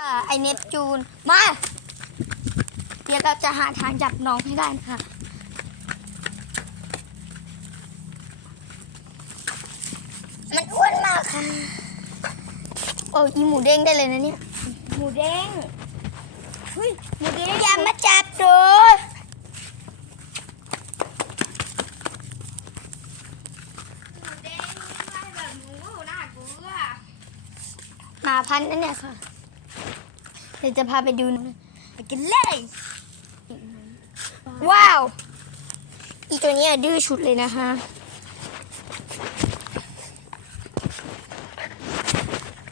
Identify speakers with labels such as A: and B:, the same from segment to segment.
A: อ่าไอเนปจูน มา เดี๋ยวเราจะหาทางจับน้องให้ได้นะคะมันอ้วนมากค่ะ โอ้ยอีหมูเด้งได้เลยนะเนี่ย
B: หมูเด้งเฮ้ยหมูเด้ง
A: อย่ามาจับดูหมาพันธุ์นั่นเนี่ยค่ะเดี๋ยวจะพาไปดูนะ
B: ไปกินเลย
A: ว้าว อีตัวเนี้ยดื้อชุดเลยนะคะ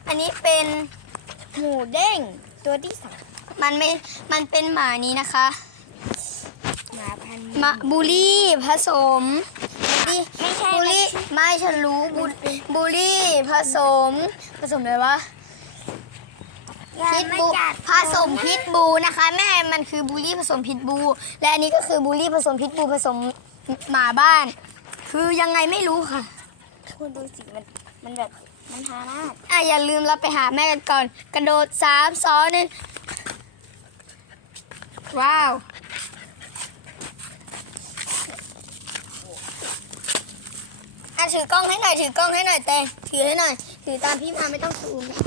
A: อันนี้เป็น
B: หมูเด้งตัวที่สาม
A: มันไม่ มันเป็นหมานี้นะคะ
B: หมาพันธุ์
A: หมาบูลลี่ผสมบูลลี่
B: ไม่ใช่
A: บูลลี่ไม่ฉันรู้บูลบูลลี่ผสม ผสมอะไรวะ พิทบูผสมพิทบูนะคะ แม่มันคือบูลลี่ผสมพิทบู และอันนี้ก็คือบูลลี่ผสมพิทบูผสมหมาบ้าน คือยังไงไม่รู้ค่ะ
B: คุณดูสิมันมันแบบมันฮามาก
A: อะอย่าลืมเราไปหาแม่กันก่อน กระโดดสามสองหนึ่งว้าวอะถือกล้องให้หน่อยถือกล้องให้หน่อยเตงถือให้หน่อยถือตามพี่มาไม่ต้องซูมนะ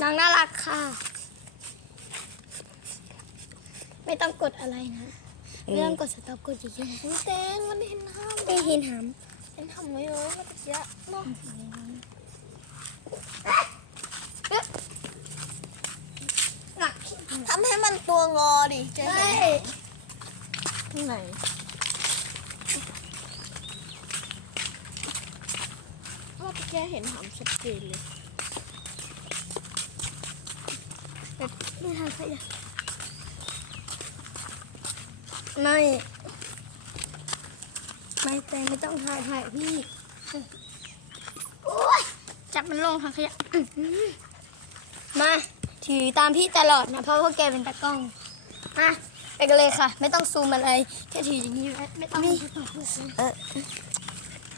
A: น้องน่ารักค่ะ ไม่ต้องกดอะไรนะ ไม่ต้องกดสต็อปกดอยู่ที่ไหน
B: หมูเด้งมันเห็นห้าม
A: ไม่เห็นหาม
B: เห็นทำไมเยอะมันเยอะเนาะทำให้มันตัวงอดิจะ
A: เฮ้
B: เห็น
A: ย
B: ที่ไหนว่าแกเห็นหามชัดเจนเลย
A: ไม่ทำขยะไม่ ไม่แต่ไม่ต้องถ่ายถ่ายพี่ โอ๊ยจับมันลงทางขยะอื้อหือมาถือตามพี่ตลอดนะ เพราะว่าแกเป็นตากล้อง มาไปกันเลยค่ะ ไม่ต้องซูมอะไรแค่ถืออย่างนี้ไว้ไม่ต้อง
B: เออ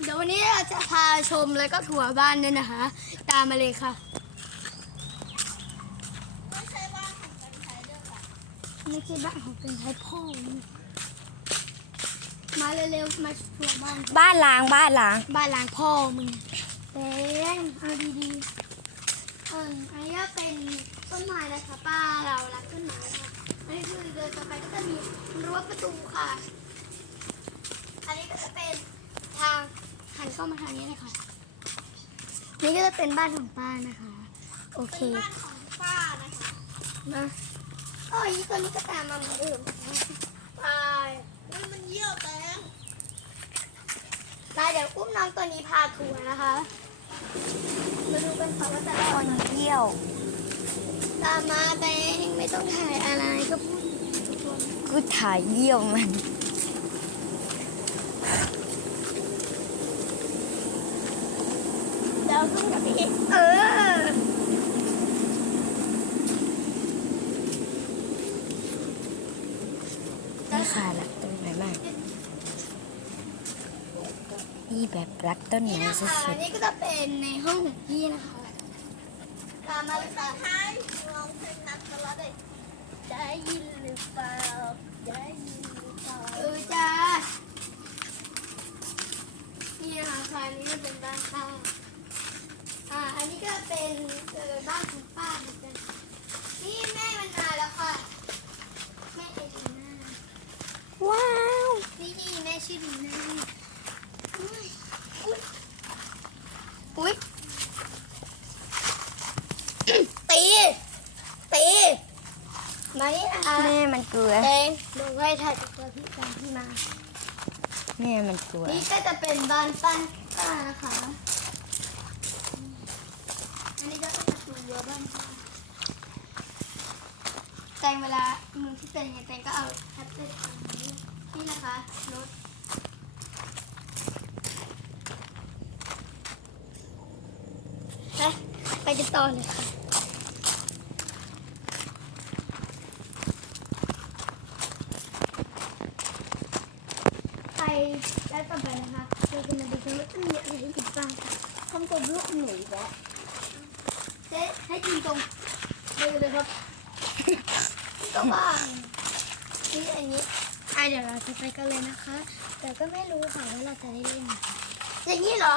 A: เดี๋ยววันนี้เราจะพาชมแล้วก็ทัวร์บ้านด้วยนะคะ ตามมาเลยค่ะ
B: ไม่ใช่ว่าของกันใช้เรื่องอะ
A: ไม่ใช่บ้านของเป็นไทยพ่อมึงมาเร็วๆมาทัวร์บ้าน
B: บ้านล้างบ้านล้าง
A: บ้านล้างพ่อมึงเต้งเอาดีๆเอออันนี้ก็เป็นต้นไม้นะคะป้าเรารักต้นไม้ค่ะอันนี้คือเดินต่อไปก็จะมีรั้วประตูค่ะ อันนี้ก็จะเป็นทางหันเข้ามาทางนี้นะคะนี่ก็จะเป็นบ้านของป้านะคะ โอเค
B: บ้านของป้านะคะ
A: มา โอ้ยตัวนี้ก็ตามมาเหมือนเดิมไป
B: มันมันเยี่ยวแตง
A: ไปเดี๋ยวอุ้มน้องตัวนี้พาทัวร์นะคะ มาดูกันค่ะว่าแต่ละคน
B: เยี่ยว
A: ตามมาแตงไม่ต้องถ่ายอะไรก็พูด
B: กูถ่ายเยี่ยวมัน
A: เดี๋ยวขึ้นกับพี่เออ
B: นี่ค่ะรักต้นไม้มาก นี่แบบรักต้น
A: นี่
B: ไม้
A: นะ
B: สุ
A: คะ
B: ด
A: นี่ก็จะเป็นในห้องของพี่นะคะตามมาเลยค่ะ
B: ร้องเพลงนั้นตลอดเลยได้ยินหรือเปล่า ได้ยินหรือเปล่า
A: เออจ้านี่นะคะค่ะอันนี้ก็เป็นบ้านป้าอ่า อันนี้ก็เป็นเออบ้านของป้าเหมือนกันนี่แม่มันมาแล้วค่ะ แม่เอดีน่า
B: ว้าว
A: นี่นี่แม่ชื่อดีน่าอุ้ยอุ้ยอุ้ยตีตีมานี่นะคะ
B: แม่มันเกลือ
A: เองดูไว้ถ่ายกับตัวพี่กันที่มา
B: แม่มันเกลือ
A: นี่ก็จะเป็นบ้านปั้นป้านะคะ อันนี้ก็เป็นประตูรั้วบ้านป้าแตงเวลามือที่เป็นยังไงแตงก็เอาแท็บเล็ต อันนี้นี่นะคะรถไปไปจะต่อเลยค่ะไปแล้วต่อไปนะคะเราจะ มาดูกันว่าจะมีอะไรอีกบ้างค่ะ
B: ทำตัวลูกหนูวะ
A: เจ๊ให้ยิงตรงดูเลยครับก็ว่างนี่อันนี้อะเดี๋ยวเราจะไปกันเลยนะคะ แต่ก็ไม่รู้ค่ะว่าเราจะได้เล่นอย่างนี้เหรอ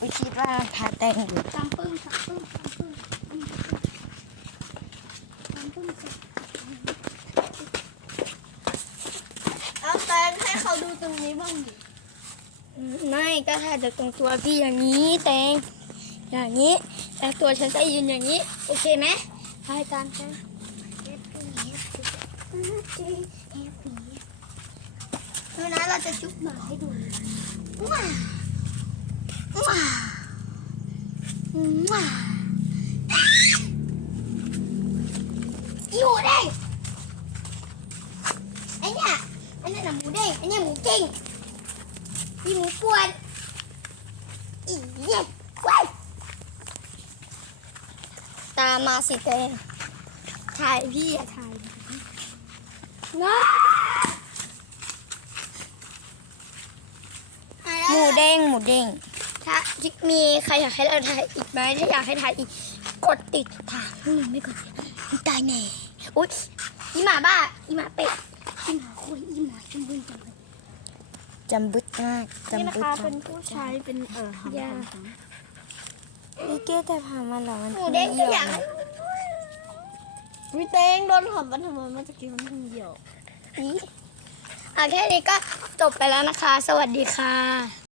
C: วิคิดว่าทาแต้งอยู่
A: ตามปึ้งตามปึ้งตามปึ้งตามปึ้งตามปึ้ง
B: เอาแตงให้เขาดูตรงนี้บ้างดิ
A: ไม่ก็ถ่ายจากตรงตัวพี่อย่างนี้แตงอย่างนี้แต่ตัวฉันจะยืนอย่างนี้ โอเคไหมถ่ายตามฉัน ดูนะเราจะจุ๊บหมาให้ดูว้าวว้าวว้าวอยู่เด้งไอ้เนี่ยไอ้เนี่ยน่ะหมูเด้งไอ้เนี่ยหมูเก่งอีหมูปวนอีเย็ดว้ายตามมาสิเต้ถ่ายพี่อะถ่าย
C: หมูเด้งหมูเด้ง
A: ถ้ามีใครอยากให้เราถ่ายอีกไหมถ้าอยากให้ถ่ายอีกกดติดตามถ้ามึงไม่กดมึงตายแน่อุ๊ยอีหมาบ้าอีหมาเป็ดอีหมาคุยอีหมาจุ้มบึ้งจังเลย
C: จำบึดมาก
B: นี่
C: จำ
B: นะ
C: บึด
B: คะ
C: มา
B: เป็
C: ก
B: นผู้ชายเป็นเออหำ
A: ยา
C: อีเก้แต่พามาเหรอมัน
A: หมูเด้งก็อยาก
C: เหี่
A: ให้
B: วิเตงโดนหอมมันทำไมมันจะกินมันเดี่ยว
A: อีอะแค่นี้ก็จบไปแล้วนะคะ สวัสดีค่ะ